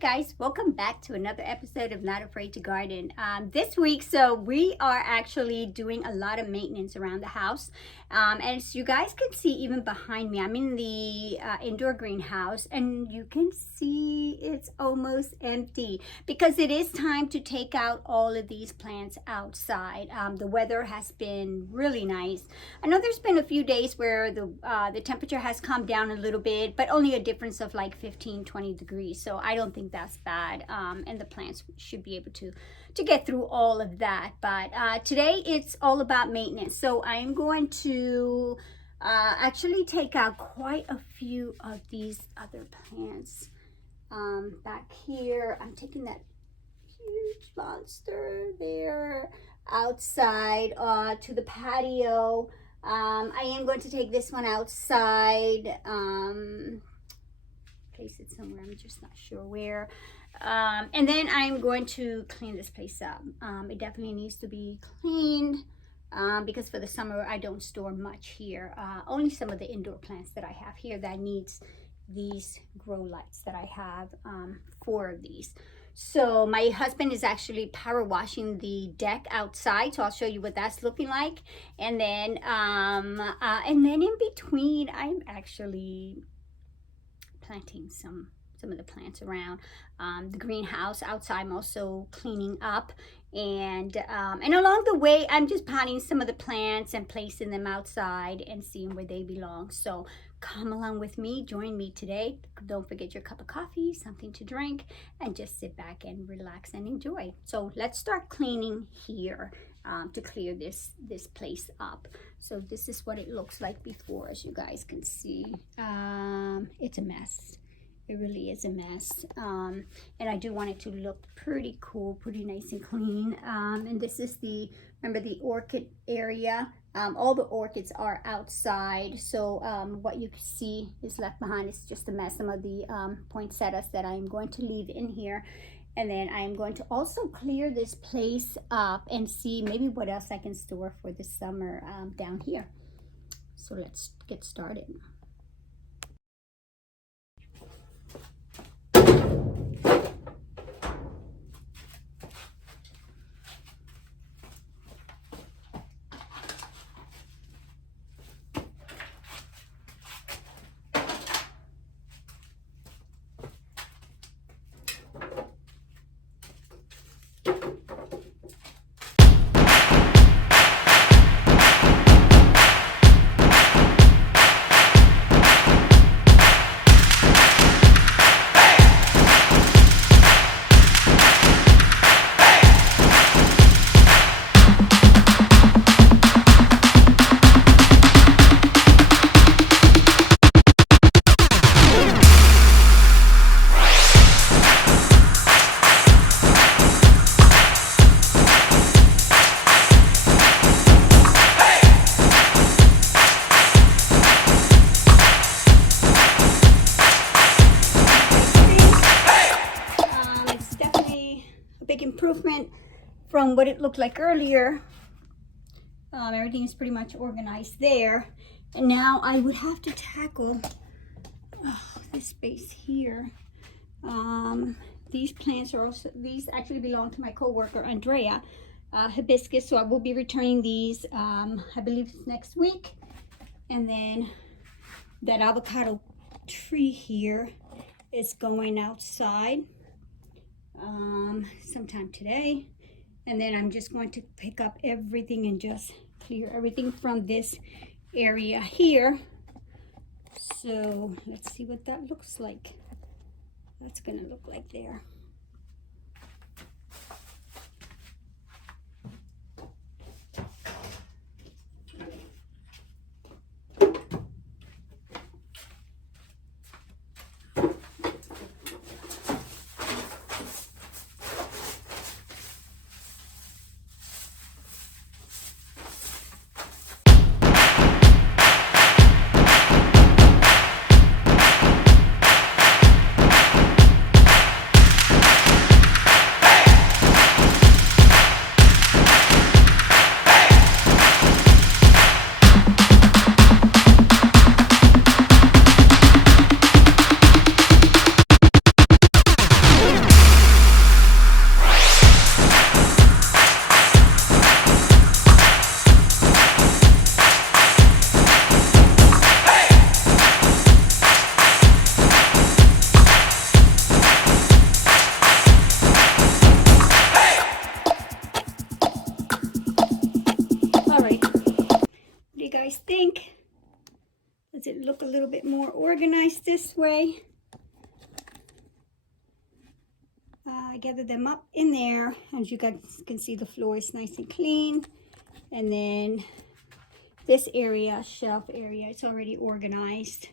guys, welcome back to another episode of Not Afraid to Garden. This week, so we are actually doing a lot of maintenance around the house. And as you guys can see, even behind me, I'm in the indoor greenhouse, and you can see it's almost empty because it is time to take out all of these plants outside. The weather has been really nice. I know there's been a few days where the temperature has come down a little bit, but only a difference of like 15-20 degrees, so I don't think that's bad, and the plants should be able to get through all of that. But today it's all about maintenance, so I'm going to actually take out quite a few of these other plants. Back here, I'm taking that huge monster there outside to the patio. I am going to take this one outside, place it somewhere, I'm just not sure where. And then I'm going to clean this place up. It definitely needs to be cleaned because for the summer I don't store much here. Only some of the indoor plants that I have here that needs these grow lights that I have, 4 of these. So my husband is actually power washing the deck outside, so I'll show you what that's looking like. And then in between, I'm actually planting some of the plants around the greenhouse outside. I'm also cleaning up, and along the way I'm just potting some of the plants and placing them outside and seeing where they belong. So come along with me, join me today. Don't forget your cup of coffee, something to drink, and just sit back and relax and enjoy. So let's start cleaning here to clear this place up. So this is what it looks like before, as you guys can see. It's a mess. It really is a mess, and I do want it to look pretty cool, pretty nice and clean. And this is remember the orchid area. All the orchids are outside, so what you can see is left behind is just a mess. Some of the poinsettias that I'm going to leave in here, and then I am going to also clear this place up and see maybe what else I can store for the summer down here. So let's get started. Big improvement from what it looked like earlier. Everything is pretty much organized there, and now I would have to tackle this space here. These plants are also, these actually belong to my co-worker Andrea, hibiscus, so I will be returning these I believe it's next week. And then that avocado tree here is going outside sometime today, and then I'm just going to pick up everything and just clear everything from this area here. So let's see what that looks like. That's gonna look like there. look a little bit more organized this way. I gathered them up in there. As you guys can see, the floor is nice and clean. And then this area, shelf area, it's already organized.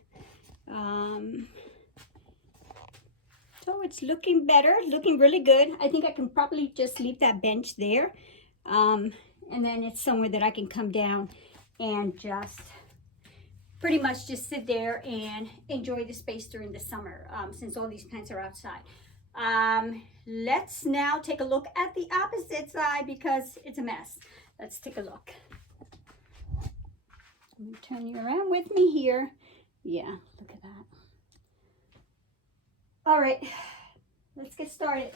So it's looking better, looking really good. I think I can probably just leave that bench there. And then it's somewhere that I can come down and just pretty much just sit there and enjoy the space during the summer, since all these plants are outside. Let's now take a look at the opposite side because it's a mess. Let's take a look. I'm gonna turn you around with me here. Yeah, look at that. All right, let's get started.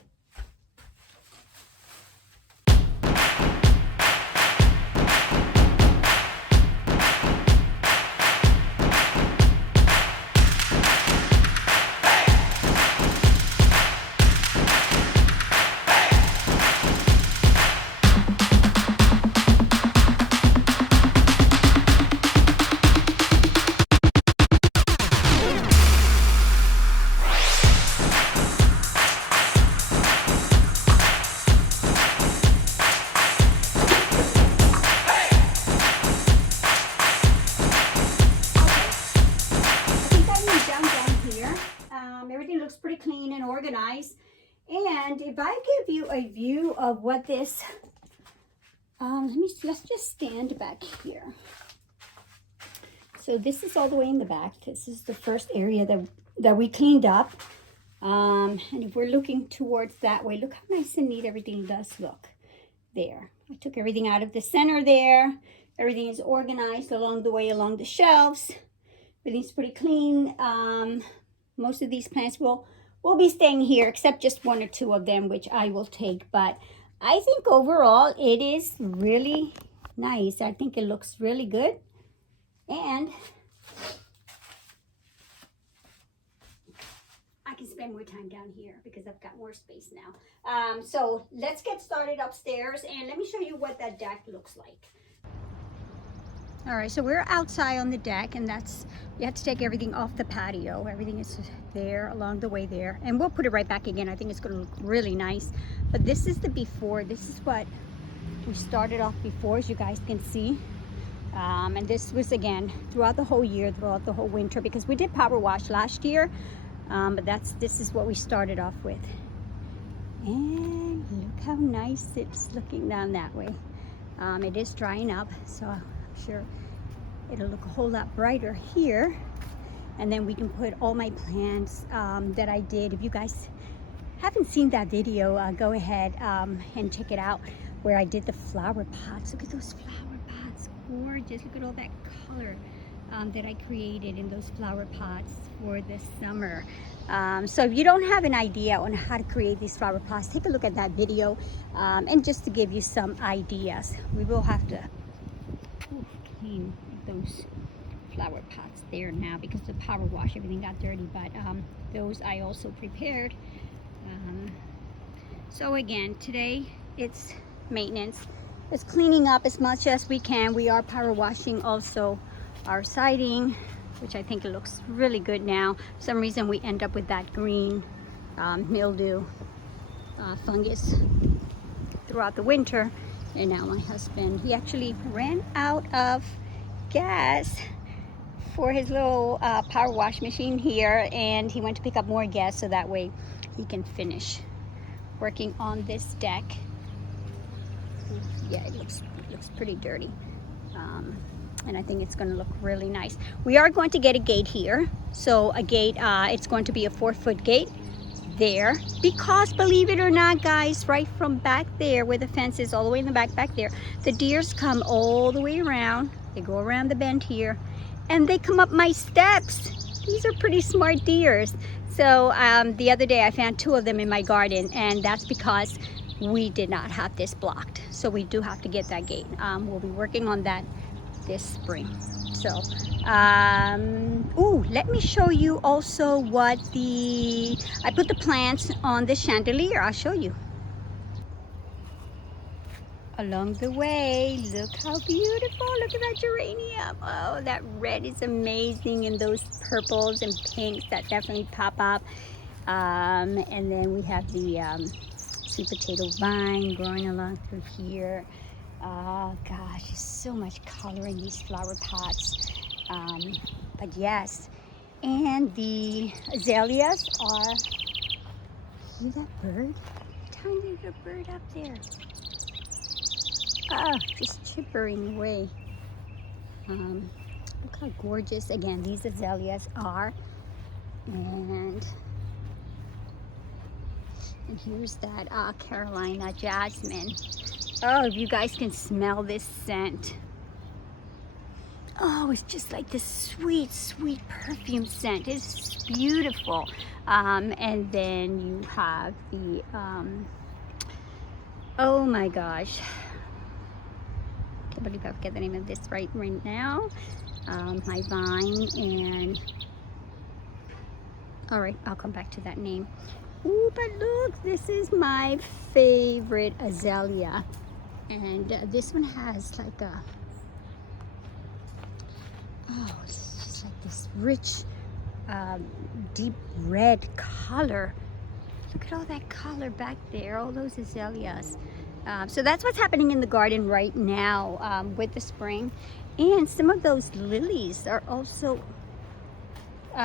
Everything looks pretty clean and organized. And if I give you a view of what this, let's just stand back here. So this is all the way in the back. This is the first area that we cleaned up. And if we're looking towards that way, look how nice and neat everything does look there. I took everything out of the center there. Everything is organized along the way, along the shelves. Everything's pretty clean. Most of these plants will be staying here, except just one or two of them, which I will take. But I think overall it is really nice. I think it looks really good. And I can spend more time down here because I've got more space now. So let's get started upstairs and let me show you what that deck looks like. All right, so we're outside on the deck, and you have to take everything off the patio. Everything is there along the way there, and we'll put it right back again. I think it's going to look really nice. But this is the before. This is what we started off before, as you guys can see. And this was, again, throughout the whole year, throughout the whole winter, because we did power wash last year. But this is what we started off with. And look how nice it's looking down that way. It is drying up, so I'm sure it'll look a whole lot brighter here. And then we can put all my plants that I did. If you guys haven't seen that video, go ahead and check it out, where I did the flower pots. Look at those flower pots, gorgeous. Look at all that color that I created in those flower pots for the summer. So if you don't have an idea on how to create these flower pots, take a look at that video. And just to give you some ideas, we will have to clean those flower pots there now because the power wash, everything got dirty. But those I also prepared. So again, today it's maintenance. It's cleaning up as much as we can. We are power washing also our siding, which I think it looks really good now. For some reason we end up with that green mildew fungus throughout the winter. And now my husband, he actually ran out of gas for his little power wash machine here, and he went to pick up more gas so that way he can finish working on this deck. Yeah, it looks pretty dirty. And I think it's going to look really nice. We are going to get a gate here. So a gate, it's going to be a 4-foot gate there, because believe it or not, guys, right from back there where the fence is, all the way in the back there, the deers come all the way around. They go around the bend here and they come up my steps. These are pretty smart deers. So the other day I found 2 of them in my garden, and that's because we did not have this blocked. So we do have to get that gate. We'll be working on that this spring. So let me show you also what I put the plants on the chandelier. I'll show you. along the way. Look how beautiful. Look at that geranium. Oh, that red is amazing, and those purples and pinks that definitely pop up. And then we have the sweet potato vine growing along through here. Oh gosh, there's so much color in these flower pots. But yes, and the azaleas are, hear that bird? Tiny little bird up there. Oh, just chippering away. Look how gorgeous, again, these azaleas are. And here's that Carolina jasmine. Oh, if you guys can smell this scent. Oh, it's just like this sweet, sweet perfume scent. It's beautiful. And then you have the, oh my gosh. Can't believe I forget the name of this right now. My vine, and all right, I'll come back to that name. Ooh, but look, this is my favorite azalea. And this one has like a, oh, it's just like this rich, deep red color. Look at all that color back there, all those azaleas. So that's what's happening in the garden right now with the spring. And some of those lilies are also,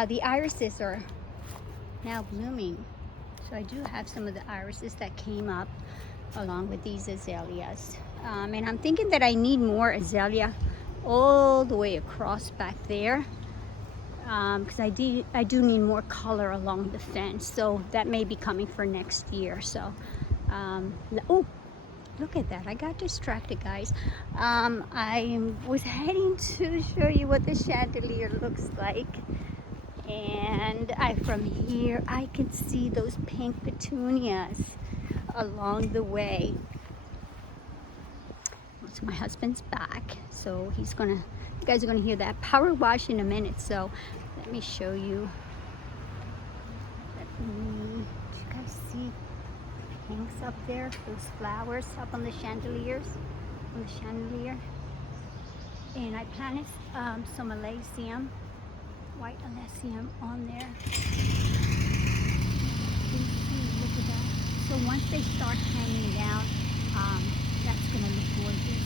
the irises are now blooming. So I do have some of the irises that came up along with these azaleas. And I'm thinking that I need more azalea all the way across back there, because I do need more color along the fence. So that may be coming for next year. So, oh, look at that. I got distracted, guys. I was heading to show you what the chandelier looks like. And from here, I can see those pink petunias along the way. So my husband's back, so he's gonna, you guys are gonna hear that power wash in a minute. So let me show you. Do you guys see the pinks up there? Those flowers up on the chandeliers, on the chandelier. And I planted some alesium, white alesium on there. Look at that. So once they start hanging down, that's gonna look gorgeous.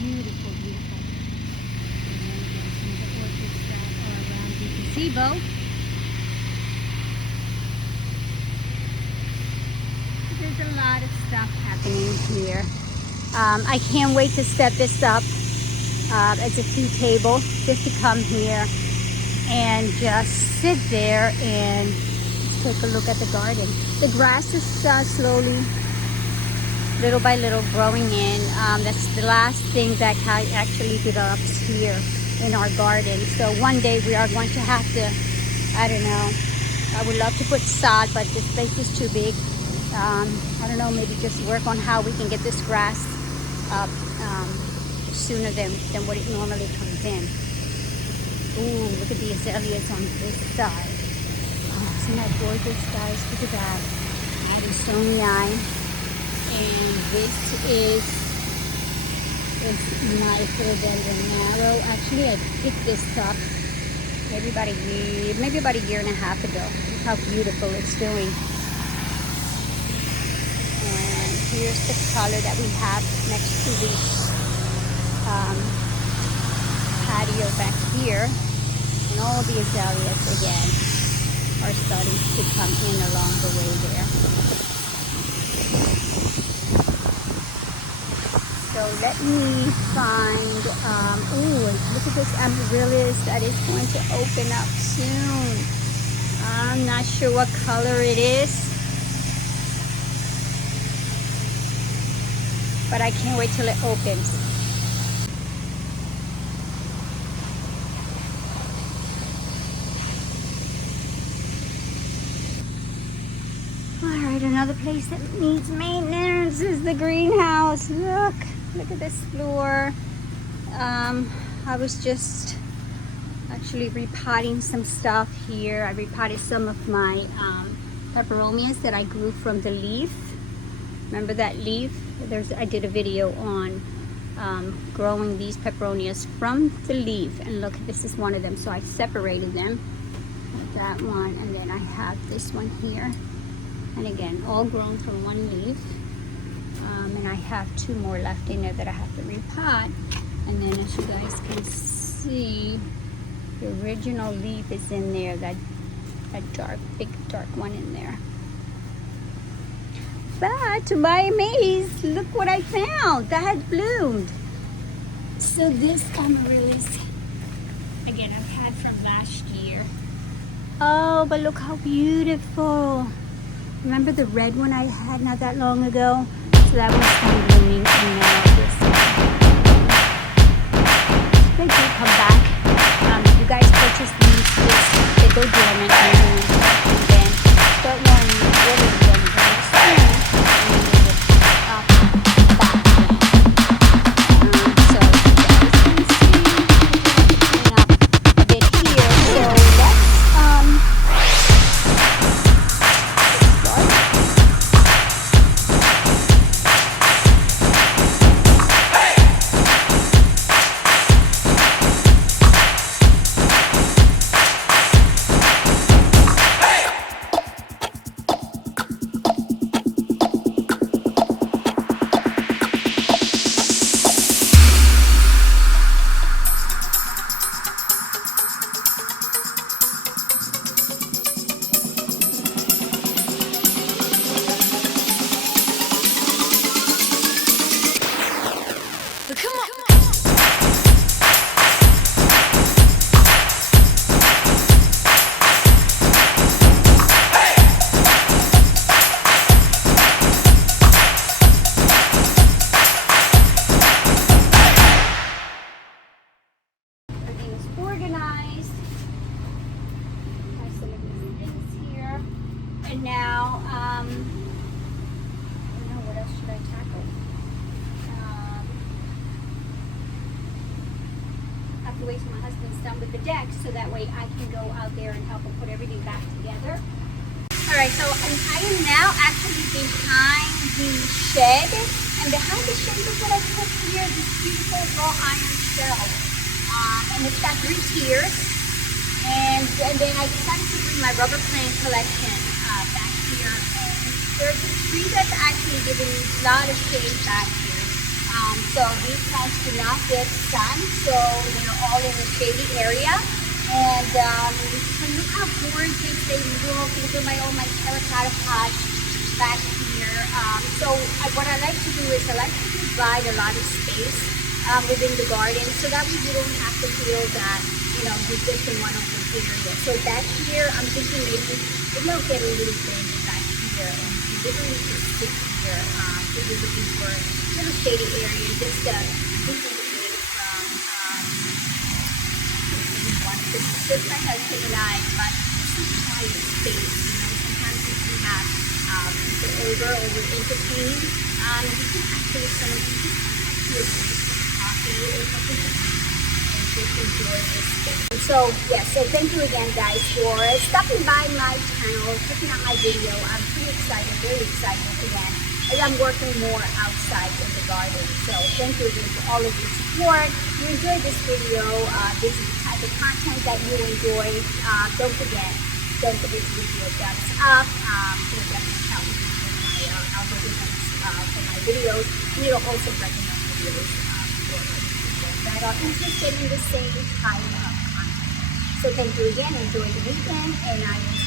Beautiful, beautiful. And then some of the orchids that are around the gazebo. There's a lot of stuff happening here. I can't wait to set this up as a tea table, just to come here and just sit there and take a look at the garden. The grass is slowly, little by little, growing in. That's the last thing that actually develops here in our garden. So one day we are going to have to, I don't know, I would love to put sod, but this place is too big. I don't know, maybe just work on how we can get this grass up sooner than what it normally comes in. Ooh, look at the azaleas on this side. Oh, isn't that gorgeous, guys? Look at that. That is so nice. And this is my philodendron narrow. Actually, I picked this up maybe about a year and a half ago. Look how beautiful it's doing. And here's the color that we have next to the patio back here. And all the azaleas again are starting to come in along the way there. So let me find, ooh, look at this amaryllis that is going to open up soon. I'm not sure what color it is, but I can't wait till it opens. Alright, another place that needs maintenance is the greenhouse. Look at this floor. I was just actually repotting some stuff here. I repotted some of my peperomias that I grew from the leaf. Remember that leaf? I did a video on growing these peperonias from the leaf, and look, this is one of them. So I separated them, that one, and then I have this one here, and again, all grown from one leaf. And I have 2 more left in there that I have to repot. And then, as you guys can see, the original leaf is in there, that big dark one in there. But to my amaze, look what I found that had bloomed. So this amaryllis, again, I've had from last year. Oh, but look how beautiful. Remember the red one I had not that long ago? So that one's done blooming, and now this one. They do come back. If you guys purchase these, they go dormant and then start watering them very soon, and then they will come up back again. So you guys can see, clean up a bit here. So let's now, I don't know, what else should I tackle? I have to wait till my husband's done with the deck, so that way I can go out there and help him put everything back together. Alright, so I am now actually behind the shed, and behind the shed is what I put here, this beautiful raw iron shell. And it's got 3 tiers, and then I decided to bring my rubber plant collection back here, and there's a tree that's actually giving me a lot of shade back here. So these plants do not get sun, so they're all in a shady area. And so look how gorgeous they look. These are all my terracotta pots back here. So what I like to do is I like to divide a lot of space within the garden, so that way you don't have to feel that, you know, you're just in one open area. So back here, I'm thinking maybe it'll get a little bit back here, and you literally just sit here if you're looking for a little shady area, just thinking from this is my husband and I, but this is quiet space. You know, sometimes if we have people over or we're entertaining, you can actually some of you just drink coffee or something and just enjoy this space. And so yeah, so thank you again guys for stopping by my channel, checking out my video. I'm pretty excited, very excited again, as I'm working more outside in the garden. So thank you again for all of your support. If you enjoyed this video, this is the type of content that you enjoy, don't forget to give me a thumbs up. It'll definitely help me in my algorithms for my videos, and it'll also recommend videos for people that are interested in the same type of content. So thank you again, enjoy the weekend, and I will